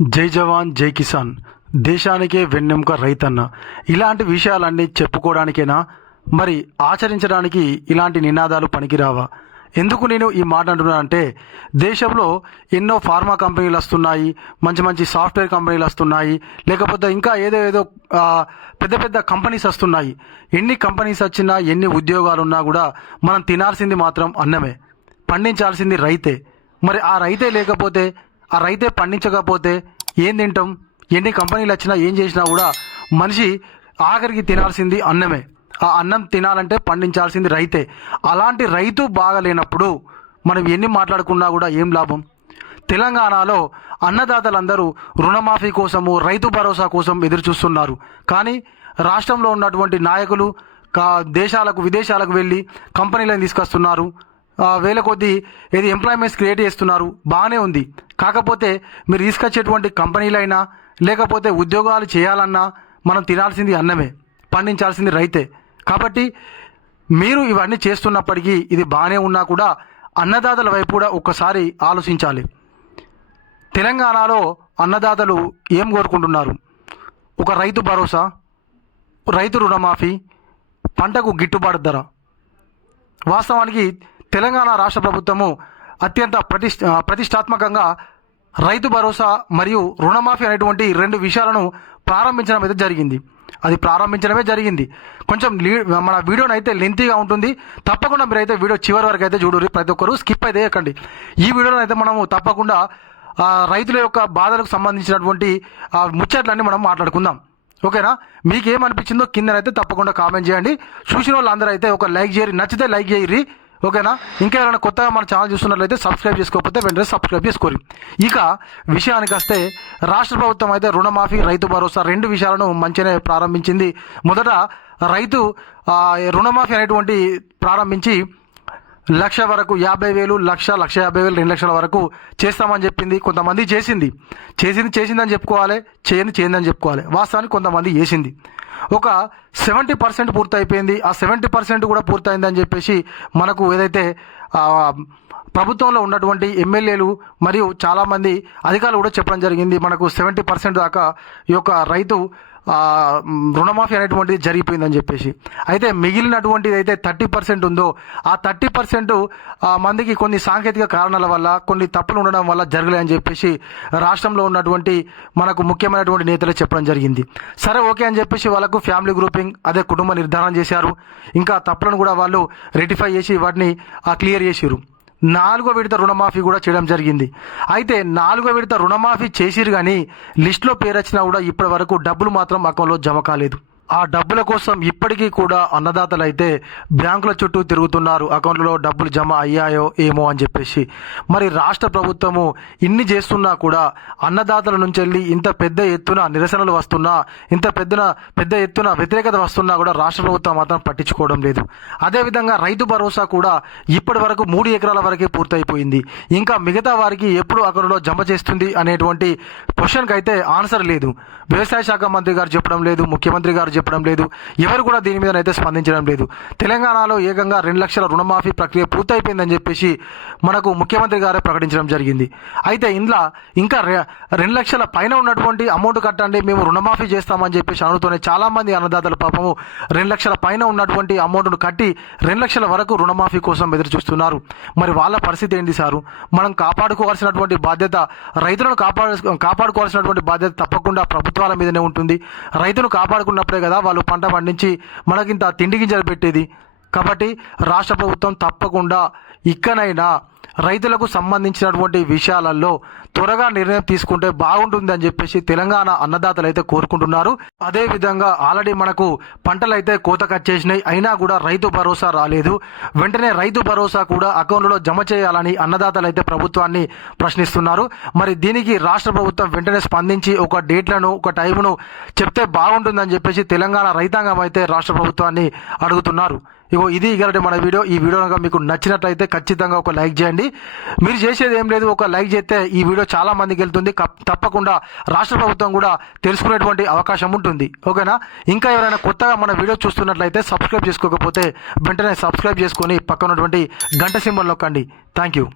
జై జవాన్ జై కిసాన్, దేశానికే వెన్నెముక రైతన్న, ఇలాంటి విషయాలన్నీ చెప్పుకోవడానికేనా? మరి ఆచరించడానికి ఇలాంటి నినాదాలు పనికిరావా? ఎందుకు నేను ఈ మాట అంటున్నానంటే, దేశంలో ఎన్నో ఫార్మా కంపెనీలు వస్తున్నాయి, మంచి మంచి సాఫ్ట్వేర్ కంపెనీలు వస్తున్నాయి, లేకపోతే ఇంకా ఏదో పెద్ద పెద్ద కంపెనీస్ వస్తున్నాయి. ఎన్ని కంపెనీస్ వచ్చినా, ఎన్ని ఉద్యోగాలు ఉన్నా కూడా మనం తినాల్సింది మాత్రం అన్నమే, పండించాల్సింది రైతే. మరి ఆ రైతే లేకపోతే, ఆ రైతే పండించకపోతే ఏం తింటాం? ఎన్ని కంపెనీలు వచ్చినా ఏం చేసినా కూడా మనిషి ఆఖరికి తినాల్సింది అన్నమే. ఆ అన్నం తినాలంటే పండించాల్సింది రైతే. అలాంటి రైతు బాగలేనప్పుడు మనం ఎన్ని మాట్లాడుకున్నా కూడా ఏం లాభం? తెలంగాణలో అన్నదాతలందరూ రుణమాఫీ కోసము, రైతు భరోసా కోసం ఎదురు చూస్తున్నారు. కానీ రాష్ట్రంలో ఉన్నటువంటి నాయకులు విదేశాలకు వెళ్ళి కంపెనీలను తీసుకొస్తున్నారు, వేల కొద్దీ ఎంప్లాయ్మెంట్స్ క్రియేట్ చేస్తున్నారు. బాగానే ఉంది. కాకపోతే మీరు తీసుకొచ్చేటువంటి కంపెనీలైనా లేకపోతే ఉద్యోగాలు చేయాలన్నా మనం తినాల్సింది అన్నమే, పండించాల్సింది రైతే. కాబట్టి మీరు ఇవన్నీ చేస్తున్నప్పటికీ ఇది బాగానే ఉన్నా కూడా అన్నదాతల వైపు కూడా ఒక్కసారి ఆలోచించాలి. తెలంగాణలో అన్నదాతలు ఏం కోరుకుంటున్నారు? ఒక రైతు భరోసా, రైతు రుణమాఫీ, పంటకు గిట్టుబాటు ధర. వాస్తవానికి తెలంగాణ రాష్ట్ర ప్రభుత్వము అత్యంత ప్రతిష్టాత్మకంగా రైతు భరోసా మరియు రుణమాఫీ అనేటువంటి రెండు విషయాలను ప్రారంభించడం అయితే జరిగింది. అది ప్రారంభించడమే జరిగింది. కొంచెం మన వీడియోని అయితే లెంతీగా ఉంటుంది. తప్పకుండా మీరైతే వీడియో చివరి వరకు అయితే చూడరు. ప్రతి ఒక్కరు స్కిప్ అయితే చేయకండి. ఈ వీడియోలో అయితే మనము తప్పకుండా రైతుల యొక్క బాధలకు సంబంధించినటువంటి ముచ్చట్లన్నీ మనం మాట్లాడుకుందాం. ఓకేనా? మీకేమనిపించిందో కిందనైతే తప్పకుండా కామెంట్ చేయండి. చూసిన వాళ్ళందరూ అయితే ఒక లైక్ చేయరు, నచ్చితే లైక్ చేయరి. ఓకేనా? ఇంకా ఎవరైనా కొత్తగా మన ఛానల్ చూస్తున్నట్లయితే సబ్స్క్రైబ్ చేసుకోకపోతే వెంటనే సబ్స్క్రైబ్ చేసుకోరు. ఇక విషయానికి వస్తే, రాష్ట్ర ప్రభుత్వం అయితే రుణమాఫీ, రైతు భరోసా రెండు విషయాలను మంచిగానే ప్రారంభించింది. మొదట రైతు రుణమాఫీ అనేటువంటి ప్రారంభించి 1,00,000 వరకు 50,000, 1,00,000, 1,50,000, 2,00,000 వరకు చేస్తామని చెప్పింది. కొంతమంది చేసిందని చెప్పుకోవాలి, చేయందని చెప్పుకోవాలి. వాస్తవానికి కొంతమంది చేసింది. ఒక 70% పూర్తయిపోయింది. ఆ 70% కూడా పూర్తయిందని చెప్పేసి మనకు ఏదైతే ప్రభుత్వంలో ఉన్నటువంటి ఎమ్మెల్యేలు మరియు చాలామంది అధికారులు కూడా చెప్పడం జరిగింది. మనకు 70% దాకా ఈ యొక్క రైతు రుణమాఫీ అనేటువంటిది జరిగిపోయిందని చెప్పేసి. అయితే మిగిలినటువంటిది అయితే 30% ఉందో, ఆ 30% మందికి కొన్ని సాంకేతిక కారణాల వల్ల, కొన్ని తప్పులు ఉండడం వల్ల జరగలేదని చెప్పేసి రాష్ట్రంలో ఉన్నటువంటి మనకు ముఖ్యమైనటువంటి నేతలు చెప్పడం జరిగింది. సరే, ఓకే అని చెప్పేసి వాళ్ళకు ఫ్యామిలీ గ్రూపింగ్, అదే కుటుంబ నిర్ధారణ చేశారు. ఇంకా తప్పులను కూడా వాళ్ళు రెటిఫై చేసి వాటిని క్లియర్ చేసిరు. 4వ విడత రుణమాఫీ కూడా చేయడం జరిగింది. అయితే 4వ విడత రుణమాఫీ చేసిరు కానీ లిస్టులో పేరు వచ్చినా కూడా ఇప్పటి వరకు డబ్బులు మాత్రం అకౌంట్లో జమ కాలేదు. ఆ డబ్బుల కోసం ఇప్పటికీ కూడా అన్నదాతలు అయితే బ్యాంకుల చుట్టూ తిరుగుతున్నారు, అకౌంట్లో డబ్బులు జమ అయ్యాయో ఏమో అని చెప్పేసి. మరి రాష్ట్ర ప్రభుత్వము ఇన్ని చేస్తున్నా కూడా అన్నదాతల నుంచి వెళ్ళి ఇంత పెద్ద ఎత్తున నిరసనలు వస్తున్నా, ఇంత పెద్ద ఎత్తున వ్యతిరేకత వస్తున్నా కూడా రాష్ట్ర ప్రభుత్వం మాత్రం పట్టించుకోవడం లేదు. అదేవిధంగా రైతు భరోసా కూడా ఇప్పటి వరకు 3 ఎకరాల వరకే పూర్తయిపోయింది. ఇంకా మిగతా వారికి ఎప్పుడు అకౌంట్లో జమ చేస్తుంది అనేటువంటి క్వశ్చన్కి అయితే ఆన్సర్ లేదు. వ్యవసాయ శాఖ మంత్రి గారు చెప్పడం లేదు, ముఖ్యమంత్రి గారు చెప్పడం లేదు, ఎవరు కూడా దీని మీద అయితే స్పందించడం లేదు. తెలంగాణలో ఏకంగా 2,00,000 రుణమాఫీ ప్రక్రియ పూర్తయిపోయిందని చెప్పేసి మనకు ముఖ్యమంత్రి గారే ప్రకటించడం జరిగింది. అయితే ఇందులో ఇంకా 2,00,000 పైన ఉన్నటువంటి అమౌంట్ కట్టండి, మేము రుణమాఫీ చేస్తామని చెప్పేసి అనుతూనే చాలా మంది అన్నదాతల పాపము 2,00,000 పైన ఉన్నటువంటి అమౌంట్ను కట్టి 2,00,000 వరకు రుణమాఫీ కోసం ఎదురు చూస్తున్నారు. మరి వాళ్ళ పరిస్థితి ఏంటి సారు? మనం కాపాడుకోవాల్సినటువంటి బాధ్యత, రైతులను కాపాడుకోవాల్సినటువంటి బాధ్యత తప్పకుండా ప్రభుత్వాల మీదనే ఉంటుంది. రైతును కాపాడుకున్నప్పుడే కదా వాళ్ళు పంట పండించి మనకింత తిండి గింజలు పెట్టేది. కాబట్టి రాష్ట్ర ప్రభుత్వం తప్పకుండా ఇకనైనా రైతులకు సంబంధించినటువంటి విషయాలలో త్వరగా నిర్ణయం తీసుకుంటే బాగుంటుంది అని చెప్పేసి తెలంగాణ అన్నదాతలు అయితే కోరుకుంటున్నారు. అదేవిధంగా ఆల్రెడీ మనకు పంటలు అయితే కోతకు వచ్చేసినాయి, అయినా కూడా రైతు భరోసా రాలేదు. వెంటనే రైతు భరోసా కూడా అకౌంట్లో జమ చేయాలని అన్నదాతలు అయితే ప్రభుత్వాన్ని ప్రశ్నిస్తున్నారు. మరి దీనికి రాష్ట్ర ప్రభుత్వం వెంటనే స్పందించి ఒక డేట్లను, ఒక టైమును చెప్తే బాగుంటుందని చెప్పేసి తెలంగాణ రైతాంగం అయితే రాష్ట్ర ప్రభుత్వాన్ని అడుగుతున్నారు. ఇది ఇగలటి మన వీడియో. ఈ వీడియో కనుక మీకు నచ్చినట్లయితే ఖచ్చితంగా ఒక లైక్ చేయండి. మీరు చేసేది ఏం లేదు, ఒక లైక్ చేస్తే ఈ వీడియో చాలా మందికి వెళ్తుంది. తప్పకుండా రాష్ట్ర ప్రభుత్వం కూడా తెలుసుకునేటువంటి అవకాశం ఉంటుంది. ఓకేనా? ఇంకా ఎవరైనా కొత్తగా మన వీడియో చూస్తున్నట్లయితే సబ్స్క్రైబ్ చేసుకోకపోతే వెంటనే సబ్స్క్రైబ్ చేసుకొని పక్కన ఉన్నటువంటి గంట సింబల్ నొక్కండి. Thank you.